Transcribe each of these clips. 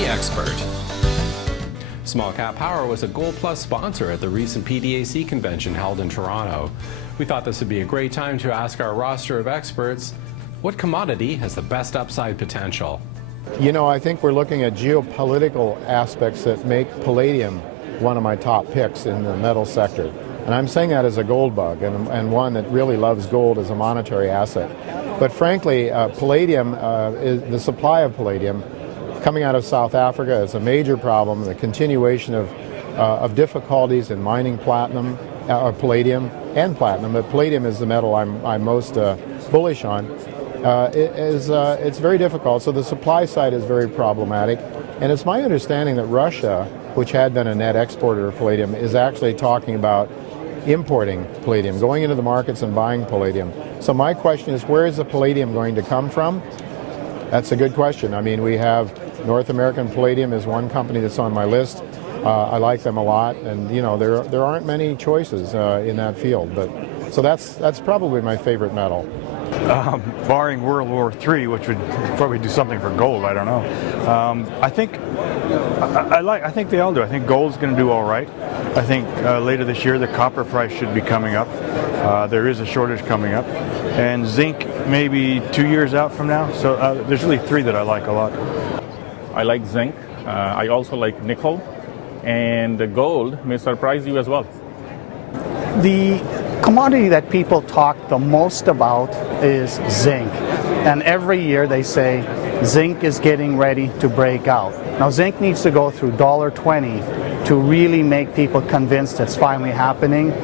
the expert. SmallCapPower was a Gold Plus sponsor at the recent PDAC convention held in Toronto. We thought this would be a great time to ask our roster of experts, what commodity has the best upside potential? You know, I think we're looking at geopolitical aspects that make palladium one of my top picks in the metal sector. And I'm saying that as a gold bug and one that really loves gold as a monetary asset. But frankly, palladium, the supply of palladium coming out of South Africa is a major problem. The continuation of difficulties in mining platinum, or palladium and platinum, but palladium is the metal I'm most bullish on. It's very difficult, so the supply side is very problematic. And it's my understanding that Russia, which had been a net exporter of palladium, is actually talking about importing palladium, going into the markets and buying palladium. So my question is, where is the palladium going to come from? That's a good question. I mean, we have North American Palladium is one company that's on my list. I like them a lot, and you know, there aren't many choices in that field. But so that's probably my favorite metal. Barring World War III, which would probably do something for gold, I don't know. I think they all do. I think gold's going to do all right. I think later this year the copper price should be coming up. There is a shortage coming up, and zinc maybe 2 years out from now. So there's really three that I like a lot. I like zinc. I also like nickel, and the gold may surprise you as well. The commodity that people talk the most about is zinc, and every year they say zinc is getting ready to break out. Now zinc needs to go through $1.20 to really make people convinced it's finally happening.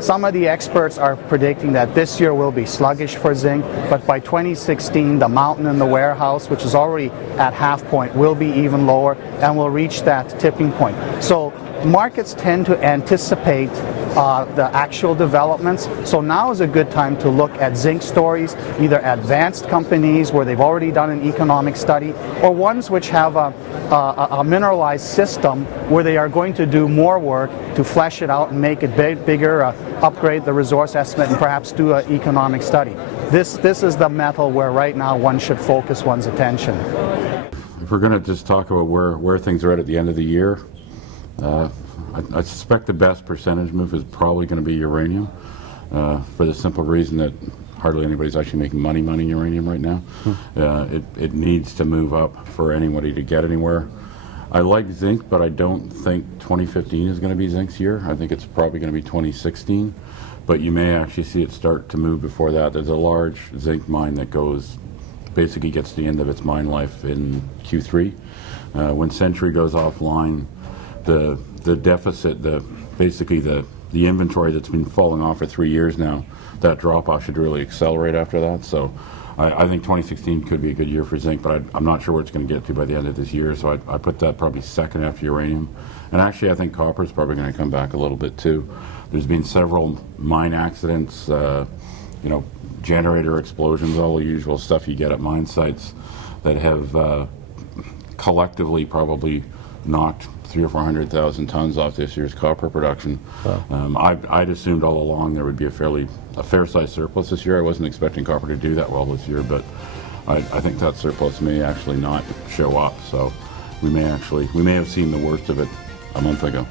Some of the experts are predicting that this year will be sluggish for zinc, but by 2016 the mountain in the warehouse, which is already at half point, will be even lower and will reach that tipping point. So markets tend to anticipate the actual developments. So now is a good time to look at zinc stories, either advanced companies where they've already done an economic study, or ones which have a mineralized system where they are going to do more work to flesh it out and make it bigger, upgrade the resource estimate, and perhaps do an economic study. This is the metal where right now one should focus one's attention. If we're going to just talk about where things are at the end of the year, I suspect the best percentage move is probably going to be uranium, for the simple reason that hardly anybody's actually making money in uranium right now. It needs to move up for anybody to get anywhere. I like zinc, but I don't think 2015 is going to be zinc's year. I think it's probably going to be 2016, but you may actually see it start to move before that. There's a large zinc mine that basically gets to the end of its mine life in Q3. When Century goes offline, the deficit, basically the inventory that's been falling off for 3 years now, that drop off should really accelerate after that. So I think 2016 could be a good year for zinc, but I'm not sure where it's going to get to by the end of this year. So I put that probably second after uranium. And actually I think copper is probably going to come back a little bit too. There's been several mine accidents, generator explosions, all the usual stuff you get at mine sites that have collectively probably knocked 300,000 or 400,000 tons off this year's copper production. Wow. I'd assumed all along there would be a fair-sized surplus this year. I wasn't expecting copper to do that well this year, but I think that surplus may actually not show up. So we may have seen the worst of it a month ago.